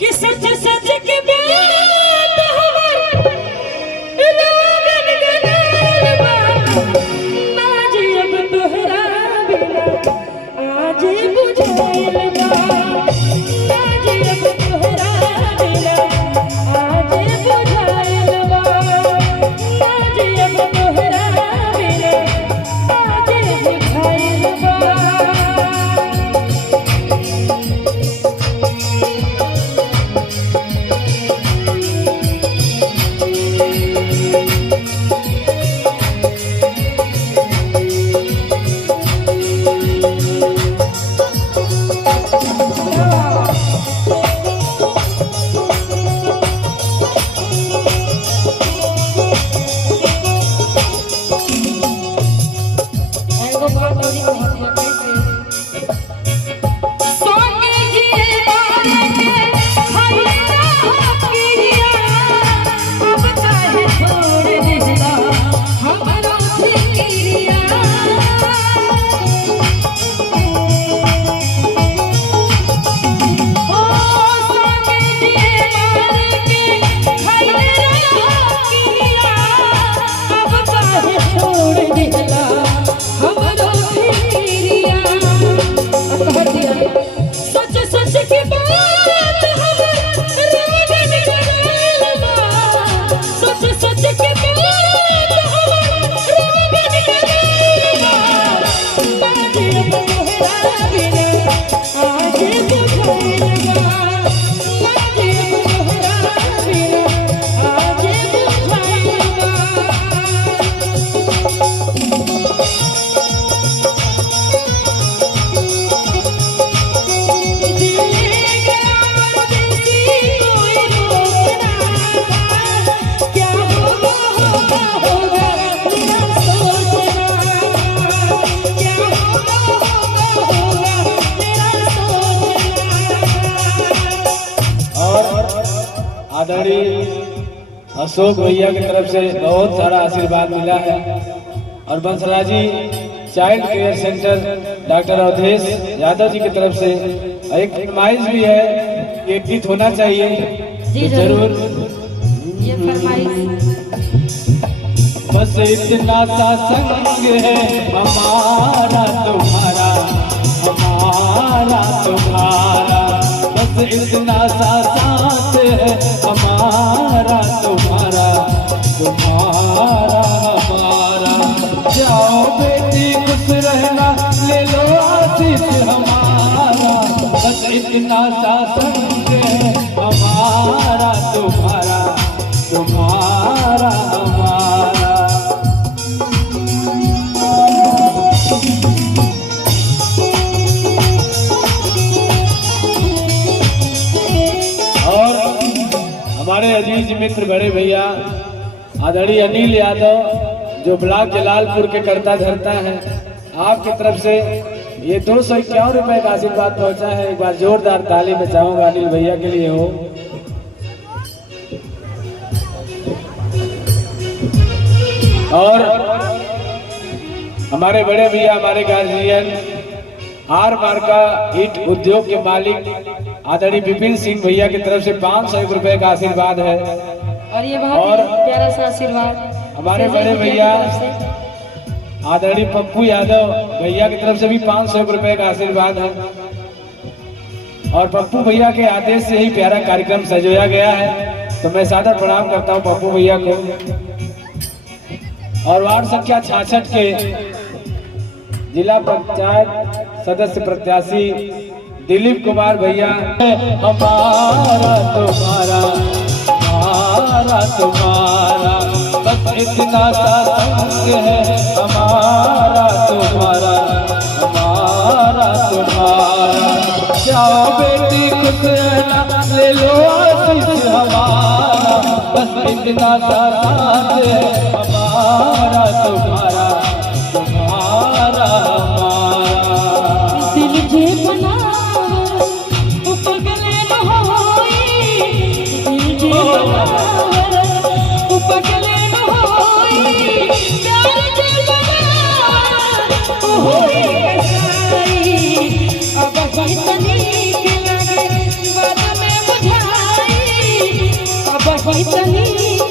कि सच सच के बात हमर लोगन गनल बा आज अब तोहरा बिना आज बुझाइल बा आज अब तोहरा बिना आज बुझाइल बा आज अब तोहरा बिना आज बुझाइल बा। आदरणीय अशोक भैया की तरफ से बहुत सारा आशीर्वाद मिला है और Bansraji child care centre doctor Avdhesh Yadav ji की तरफ से एक फरमाइश भी है कि एक गीत होना चाहिए जी तो जरूर। ये फरमाइश बस इतना सा संग है हमारा तुम्हारा हमारा तुम्हारा बस इतना सा साथ है हमारा तुम्हारा तुम्हारा हमारा। जाओ बेटी खुश रहना ले लो आशीष हमारा बस इतना सा संग है हमारा तुम्हारा तुम्हारा हमारा। हमारे अजीज मित्र बड़े भैया आदरणीय अनिल यादव जो ब्लॉक जलालपुर के करता धरता है, आपकी तरफ से ये 251 रुपए का आशीर्वाद पहुंचा है। एक बार जोरदार ताली में चाहूंगा अनिल भैया के लिए हो। और हमारे बड़े भैया हमारे गार्जियन आर मार्का ईट उद्योग के मालिक आदरणीय विपिन सिंह भैया की तरफ से 501 रुपए का आशीर्वाद है। और ये बहुत प्यारा सा आशीर्वाद हमारे बड़े भैया आदरणीय पप्पू यादव भैया की तरफ से भी 501 रुपए का आशीर्वाद है। और पप्पू भैया के आदेश से ही प्यारा कार्यक्रम सजोया गया है, तो मैं सादर प्रणाम करता हूँ पप्पू भैया को। और वार्ड संख्या 66 के जिला पंचायत सदस्य प्रत्याशी दिलीप कुमार भैया हमारा तुम्हारा हमारा तुम्हारा बस इतना सा संग है हमारा तुम्हारा हमारा तुम्हारा। जाओ बेटी खुश रहना ले लो आशीष हमारा बस इतना सा साथ है हमारा तुम्हारा तुम्हारा हमारा। दिल जे बना पगले न होई दिल जे बना पगले न होई प्यार जे बना होई साई अब कितनी के लगे बाद में बुझा इतनी